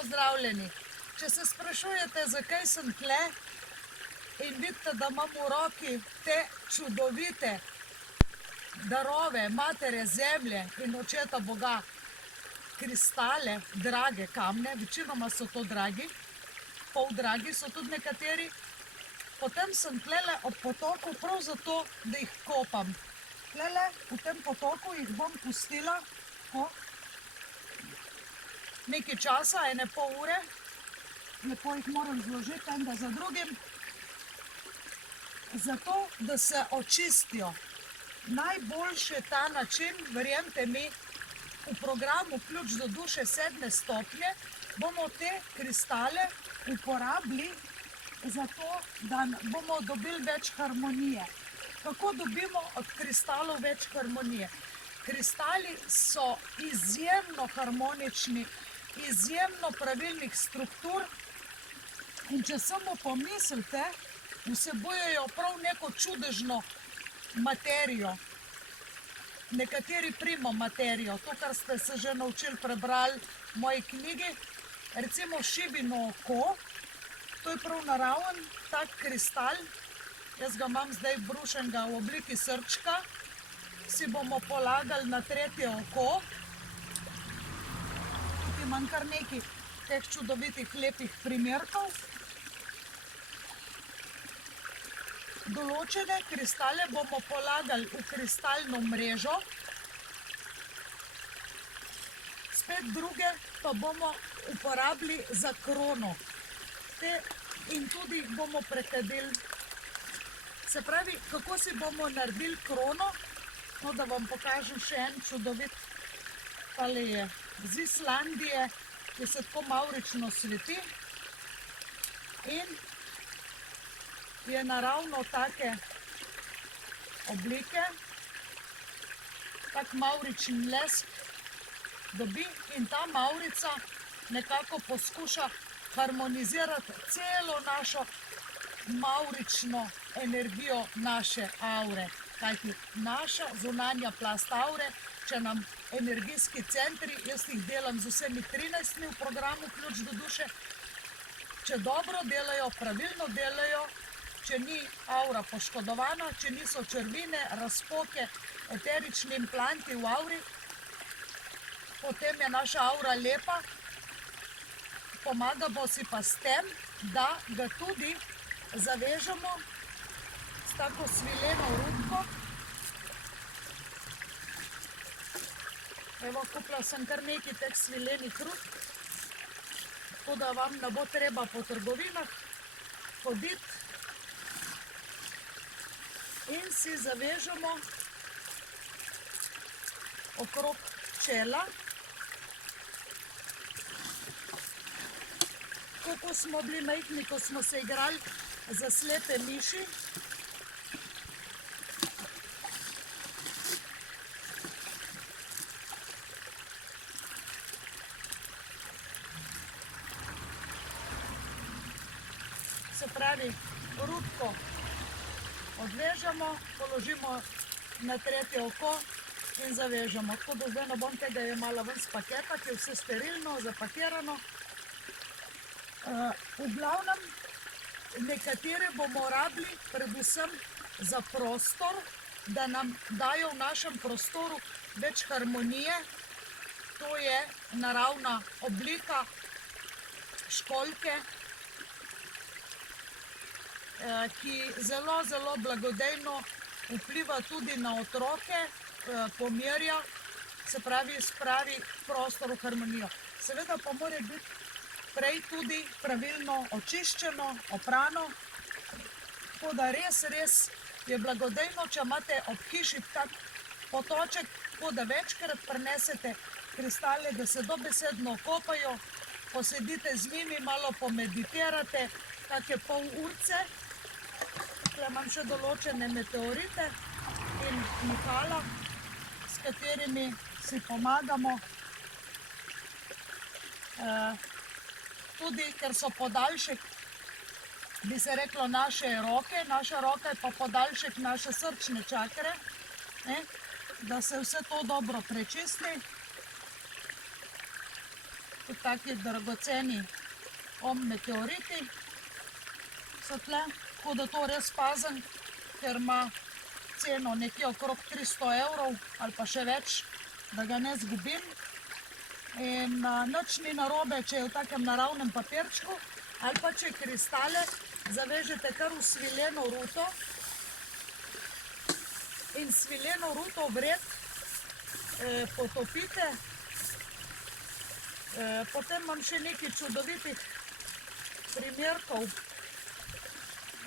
pozdravljeni. Če se sprašujete, zakaj sem tle in vidite, da imam v roki te čudovite darove matere zemlje in očeta Boga, kristale, drage kamne, večinoma so to dragi, pol dragi so tudi nekateri, potem sem tlele ob potoku prav zato, da jih kopam. Tlele v tem potoku jih bom pustila nekaj časa, ene pol ure, lepo jih moram zložiti enega za drugim, zato, da se očistijo. Najboljši je ta način, verjemite mi, v programu Ključ do duše 7. stopnje bomo te kristale uporabili zato, da bomo dobili več harmonije. Kako dobimo od kristalov več harmonije? Kristali so izjemno harmonični, izjemno pravilnih struktur in če samo pomislite, vsebujejo prav neko čudežno materijo. Nekateri primo materijo, to, kar ste se že naučili, prebrali v moji knjigi, recimo šibino oko, to je prav naraven tak kristal, jaz ga imam zdaj brušenega v obliki srčka, si bomo polagali na 3. oko. Tukaj imam kar nekaj teh čudovitih lepih primerkov. Določene kristale bomo polagali v kristalno mrežo, spet druge pa bomo uporabili za krono. In tudi jih bomo prekadili. Se pravi, kako si bomo naredili krono, no, da vam pokažem še en čudovit, tale je z Islandije, ki se tako mavrično sveti in je naravno take oblike, tak mavričen lesk dobi in ta mavrica nekako poskuša harmonizirati celo našo mavrično energijo naše aure. Kajti naša zunanja plast aure, če nam energijski centri, jaz jih delam z vsemi 13 v programu Ključ do duše, če dobro delajo, pravilno delajo, če ni aura poškodovana, če niso črvine, razpoke, eterični implanti v auri, potem je naša aura lepa. Pomagamo si pa s tem, da ga tudi zavežemo s tako svileno rutko. Evo, kupila sem kar nekaj teh svilenih rutk, tako da vam ne bo treba po trgovinah hoditi. In si zavežemo okrog čela. Ko smo bili majhni, ko smo se igrali za slepe miši, se pravi, rutko odvežemo, položimo na 3. oko in zavežemo. Tako da zdaj ne bom tega jemala ven z paketa, ki je vse sterilno, zapakirano. V glavnem, nekatere bomo rabili predvsem za prostor, da nam dajo v našem prostoru več harmonije. To je naravna oblika školjke, ki zelo, zelo blagodejno vpliva tudi na otroke, pomirja, se pravi, spravi prostor v harmonijo. Seveda pa mora biti prej tudi pravilno očiščeno, oprano, tako da res je blagodejno, če imate ob hiši tak potoček, tako da večkrat prinesete kristale, da se dobesedno kopajo, posedite z njimi, malo pomeditirate, take pol urce. Tukaj imam še določene meteorite in nihala, s katerimi si pomagamo. Tudi, ker so podaljšek, bi se reklo, naše roke, naša roka je pa podaljšek naše srčne čakre, da se vse to dobro prečisti. Tudi taki dragoceni meteoriti so tle, tako da to res pazim, ker ima ceno nekje okrog 300 evrov ali pa še več, da ga ne zgubim. In nič ni narobe, če je v takem naravnem papirčku ali pa če kristale zavežete kar v svileno ruto in svileno ruto vred potopite. Potem imam še nekaj čudovitih primerkov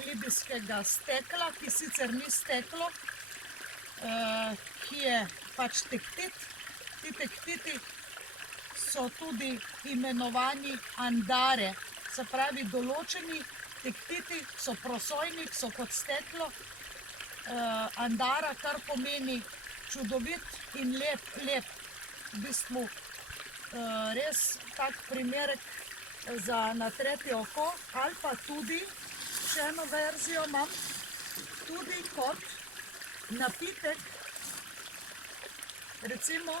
libijskega stekla, ki sicer ni steklo, ki je pač tektit. Ti tektiti so tudi imenovani andare, se pravi določeni tektiti so prosojni, so kot steklo. Andara, kar pomeni čudovit in lep. V bistvu res tak primerek za natretje oko, ali pa tudi, še eno verzijo imam, tudi kot napitek. Recimo,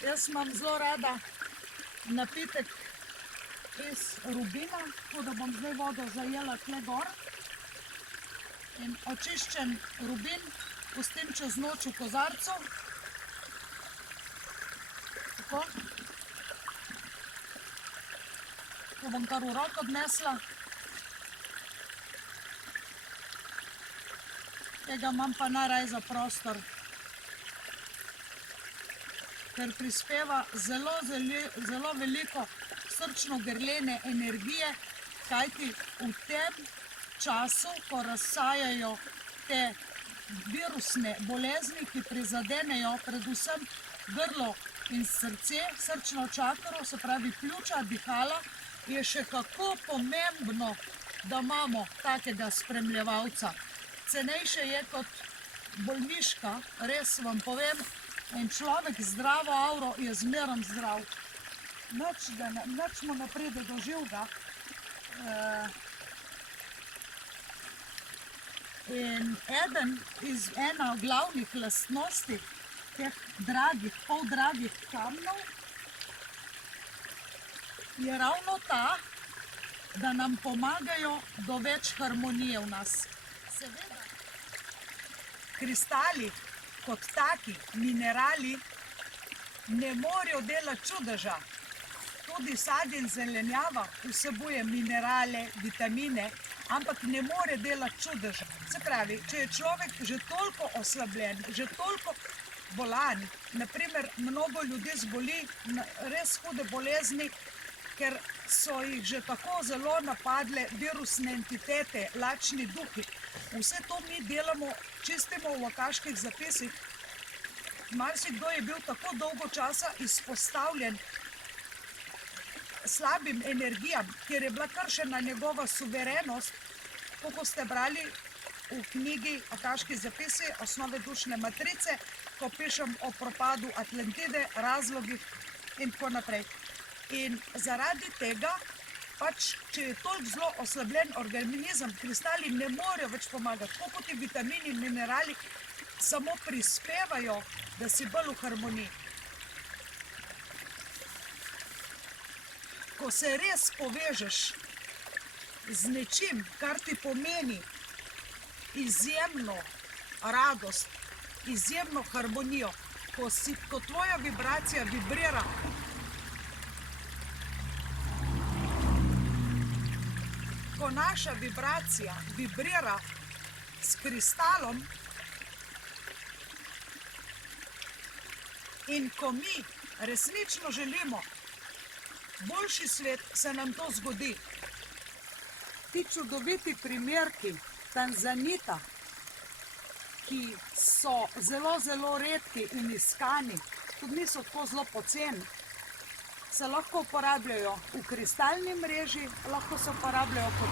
jaz imam zelo rada napitek iz rubina, tako da bom zdaj vodo zajela tle gor. In očiščen rubin pustim čez noč v kozarcu. Tako. To bom kar v roko odnesla. Tega imam pa naraj za prostor, ker prispeva zelo veliko srčno-grlene energije, kajti v tem času, ko razsajajo te virusne bolezni, ki prizadenejo predvsem grlo in srce, srčno čakro, se pravi pljuča, dihala, je še kako pomembno, da imamo takega spremljevalca. Cenejše je kot bolniška, res vam povem, in človek z zdravo avro je zmeraj zdrav. Nič mu ne pride do živega. In ena glavnih lastnosti teh dragih, poldragih kamnov je ravno ta, da nam pomagajo do več harmonije v nas. Seveda, kristali kot taki, minerali, ne morejo delati čudeža. Tudi sadje in zelenjava vsebuje minerale, vitamine, ampak ne more delati čudeža. Se pravi, če je človek že toliko oslabljen, že toliko bolan, naprimer mnogo ljudi zboli res hude bolezni, ker so jih že tako zelo napadle virusne entitete, lačni duhi. Vse to mi delamo, čistimo v akaških zapisih. Marsikdo je bil tako dolgo časa izpostavljen slabim energijam, kjer je bila kršena njegova suverenost, ko ste brali v knjigi Akaški zapisi, osnove dušne matrice, ko pišem o propadu Atlantide, razlogih in tako naprej. In zaradi tega, pač, če je toliko zelo oslabljen organizem, kristali ne morejo več pomagati. Tako kot vitamini in minerali samo prispevajo, da si bolj v harmoniji. Ko se res povežeš z nečim, kar ti pomeni izjemno radost, izjemno harmonijo, ko tvoja vibracija vibrira, ko naša vibracija vibrira s kristalom in ko mi resnično želimo boljši svet, se nam to zgodi. Ti čudoviti primerki tanzanita, ki so zelo, zelo redki in iskani, tudi niso tako zelo poceni, se lahko uporabljajo v kristalni mreži, lahko se uporabljajo kot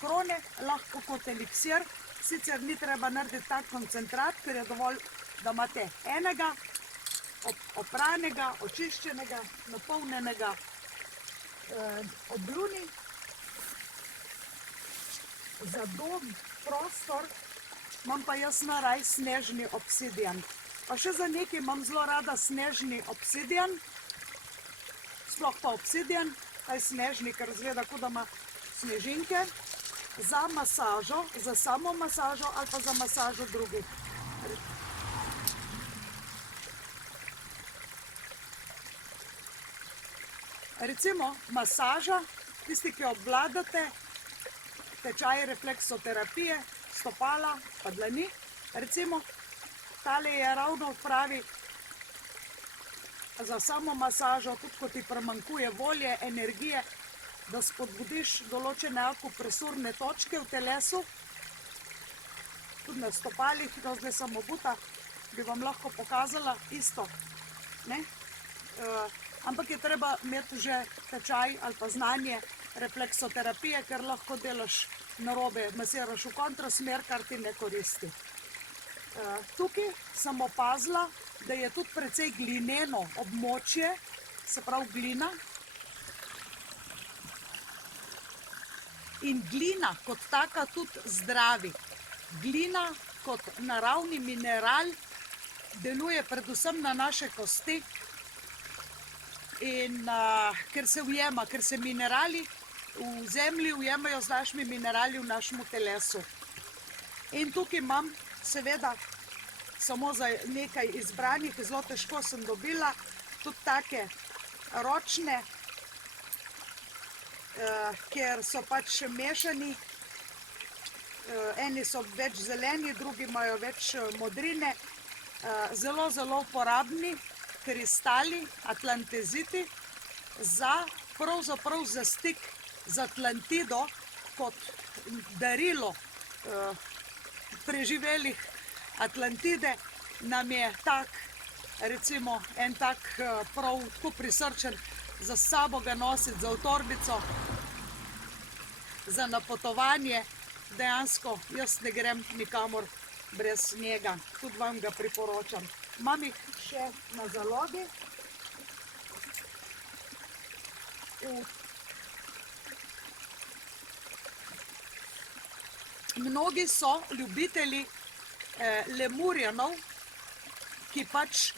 krone, lahko kot eliksir. Sicer ni treba narediti tak koncentrat, ker je dovolj, da imate enega, opranega, očiščenega, napolnjenega obluni. Za dom, prostor, imam pa jaz naraj snežni obsidian. Pa še za nekaj imam zelo rada snežni obsidian, sploh pa obsidian, taj snežni, ker izgleda, kot da ima snežinke, za masažo, za samo masažo ali pa za masažo drugih. Recimo masaža, tisti, ki obvladate tečaj refleksoterapije, stopala pa dlani, recimo tale je ravno pravi za samo masažo, tudi ko ti primanjkuje volje, energije, da spodbudiš določene akupresurne točke v telesu, tudi na stopalih, no zdaj sem obuta, bi vam lahko pokazala isto, ne? Ampak je treba imeti že tečaj ali pa znanje refleksoterapije, ker lahko delaš narobe, masiraš v kontrasmer, kar ti ne koristi. Tukaj sem opazila, da je tudi precej glineno območje, se pravi glina. In glina kot taka tudi zdravi. Glina kot naravni mineral deluje predvsem na naše kosti in ker se ujema, ker se minerali v zemlji ujemajo z našimi minerali v našemu telesu. In tukaj imam seveda samo za nekaj izbranih, zelo težko sem dobila, tudi take ročne, ker so pač mešani, eni so več zeleni, drugi imajo več modrine, zelo, zelo uporabni kristali, atlanteziti, pravzaprav za stik z Atlantido kot darilo preživelih Atlantide, nam je tak, recimo en tak prav tako prisrčen, za sabo ga nositi, za v torbico, za napotovanje. Dejansko jaz ne grem nikamor brez njega, tudi vam ga priporočam. Imam jih še na zalogi. Mnogi so ljubitelji lemurjanov, ki pač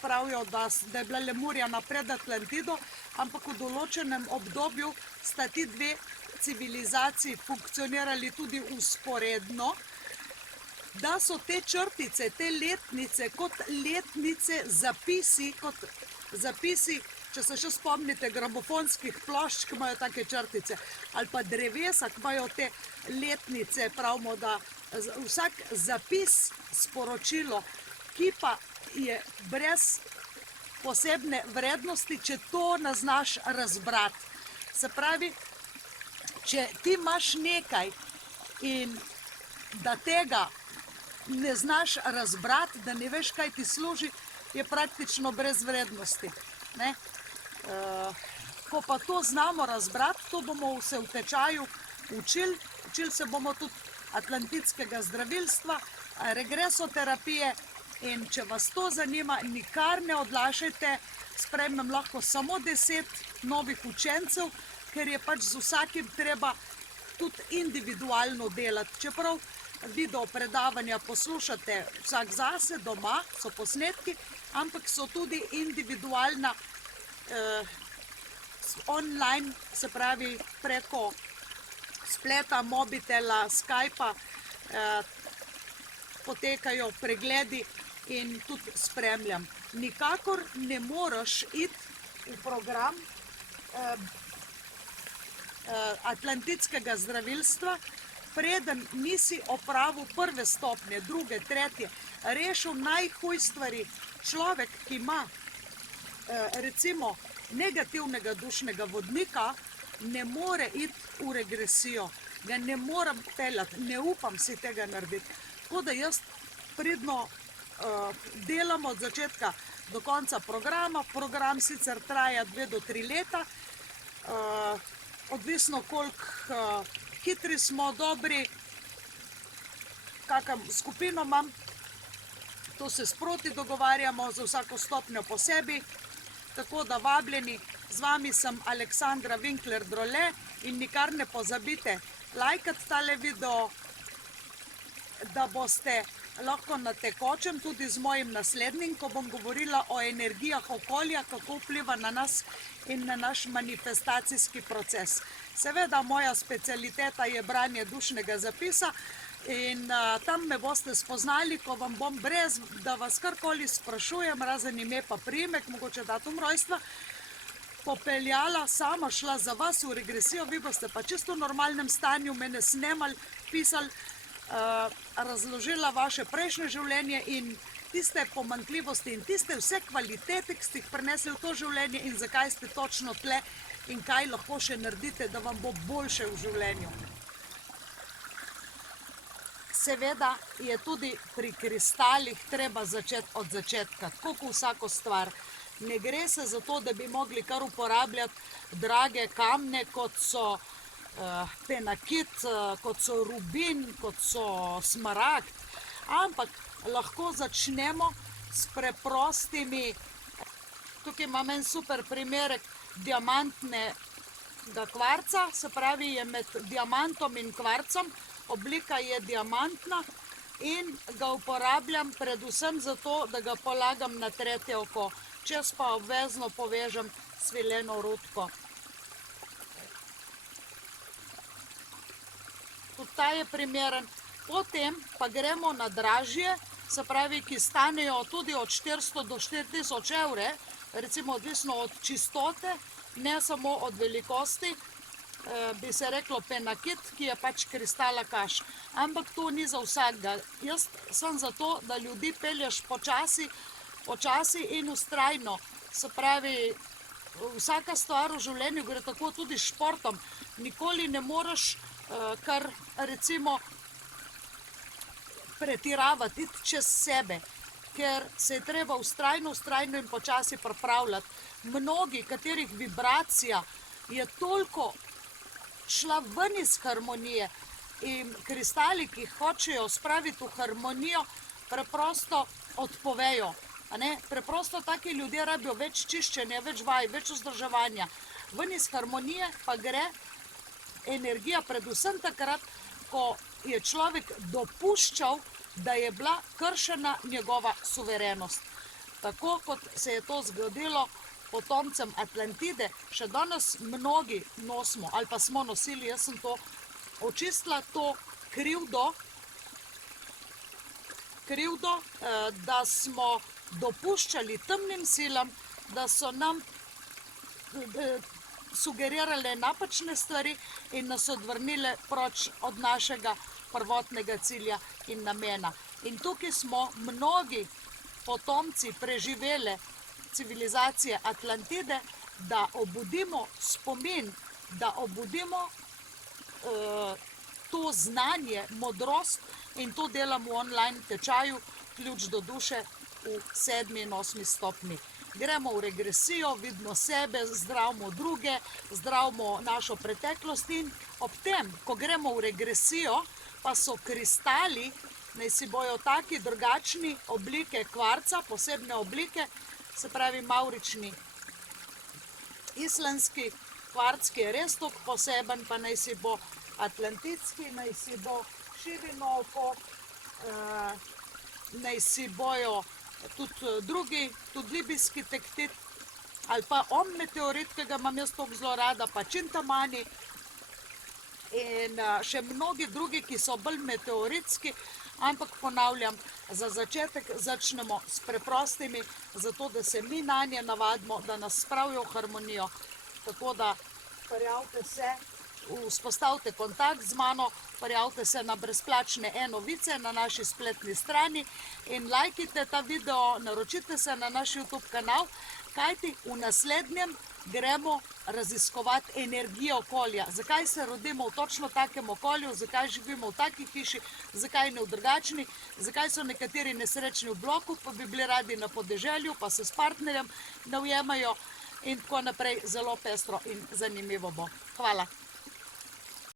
pravijo, da je bila Lemurjana pred Atlantido, ampak v določenem obdobju sta ti dve civilizaciji funkcionirali tudi vzporedno, da so te črtice, te letnice kot letnice, zapisi, če se še spomnite gramofonskih plošč, ki imajo take črtice, ali pa drevesa, ki imajo te letnice, pravimo, da vsak zapis, sporočilo, ki pa je brez posebne vrednosti, če to ne znaš razbrati. Se pravi, če ti imaš nekaj in da tega ne znaš razbrati, da ne veš, kaj ti služi, je praktično brez vrednosti. Ko pa to znamo razbrati, to bomo se v tečaju učili. Učili se bomo tudi atlantitskega zdravilstva, regresoterapije. In če vas to zanima, nikar ne odlašajte, sprejmem lahko samo 10 novih učencev, ker je pač z vsakim treba tudi individualno delati. Čeprav video predavanja poslušate vsak zase doma, so posnetki, ampak so tudi individualna online, se pravi preko spleta, mobitela, Skypa, potekajo pregledi in tudi spremljam. Nikakor ne moreš iti v program atlantitskega zdravilstva, preden nisi opravil prve stopnje, druge, tretje, rešil najhuj stvari. Človek, ki ima recimo negativnega dušnega vodnika, ne more iti v regresijo, ga ne morem peljati, ne upam si tega narediti. Tako da jaz pridno delam od začetka do konca programa. Program sicer traja 2 do 3 leta, odvisno koliko hitri smo, dobri, kakšno skupino imam, to se sproti dogovarjamo za vsako stopnjo posebej. Tako da vabljeni, z vami sem Aleksandra Winkler-Drole in nikar ne pozabite lajkati tale video, da boste lahko na tekočem, tudi z mojim naslednjim, ko bom govorila o energijah okolja, kako vpliva na nas in na naš manifestacijski proces. Seveda, moja specialiteta je branje dušnega zapisa in tam me boste spoznali, ko vam bom brez, da vas karkoli sprašujem, razen ime pa priimek, mogoče datum rojstva, popeljala, sama šla za vas v regresijo, vi boste pa čisto v normalnem stanju mene snemali, pisali, razložila vaše prejšnje življenje in tiste pomanjkljivosti in tiste vse kvalitete, ki ste jih prinesli v to življenje in zakaj ste točno tle in kaj lahko še naredite, da vam bo boljše v življenju. Seveda je tudi pri kristalih treba začeti od začetka, tako kot vsako stvar. Ne gre se za to, da bi mogli kar uporabljati drage kamne, kot so penakit, kot so rubin, kot so smaragd, ampak lahko začnemo s preprostimi. Tukaj imam en super primerek diamantnega kvarca, se pravi je med diamantom in kvarcom, oblika je diamantna in ga uporabljam predvsem zato, da ga polagam na tretje oko, čez pa obvezno povežem svileno rutko. Tudi ta je primeren. Potem pa gremo na dražje, se pravi, ki stanejo tudi od 400 do 4000 evre, recimo odvisno od čistote, ne samo od velikosti, bi se reklo penakit, ki je pač kristal akaš. Ampak to ni za vsakega. Jaz sem za to, da ljudi pelješ počasi in vztrajno. Se pravi, vsaka stvar v življenju gre tako tudi s športom. Nikoli ne moreš kar recimo pretiravati, iti čez sebe, ker se je treba vztrajno in počasi pripravljati. Mnogi, katerih vibracija je toliko šla ven iz harmonije in kristali, ki jih hočejo spraviti v harmonijo, preprosto odpovejo. Preprosto taki ljudje rabijo več čiščenja, več vaj, več vzdrževanja. Ven iz harmonije pa gre energija predvsem takrat, ko je človek dopuščal, da je bila kršena njegova suverenost. Tako kot se je to zgodilo potomcem Atlantide, še danes mnogi nosimo ali pa smo nosili, jaz sem to očistila, to krivdo, da smo dopuščali temnim silam, da so nam sugerirale napačne stvari in nas odvrnile proč od našega prvotnega cilja in namena. In tukaj smo mnogi potomci preživele civilizacije Atlantide, da obudimo spomin, da obudimo to znanje, modrost in to delamo v online tečaju Ključ do duše v 7. in 8. stopnji. Gremo v regresijo, vidimo sebe, zdravimo druge, zdravimo našo preteklost in ob tem, ko gremo v regresijo, pa so kristali, naj si bojo taki drugačni oblike kvarca, posebne oblike, se pravi mavrični islandski kvarc, ki je res toliko poseben, pa naj si bo atlantitski, naj si bo širinoko, naj si bojo tudi drugi, tudi libijski tektit, ali pa meteorit, ki ga imam jaz toliko zelo rada, pa čintamani in še mnogi drugi, ki so bolj meteoritski, ampak ponavljam, za začetek začnemo s preprostimi, zato da se mi nanje navadimo, da nas spravijo v harmonijo. Tako da prijavite se, vzpostavite kontakt z mano, prijavite se na brezplačne e-novice na naši spletni strani in lajkite ta video, naročite se na naš YouTube kanal, kajti v naslednjem gremo raziskovati energijo okolja. Zakaj se rodimo v točno takem okolju, zakaj živimo v taki hiši, zakaj ne v drugačni, zakaj so nekateri nesrečni v bloku, pa bi bili radi na podeželju, pa se s partnerjem ne ujemajo in tako naprej. Zelo pestro in zanimivo bo. Hvala.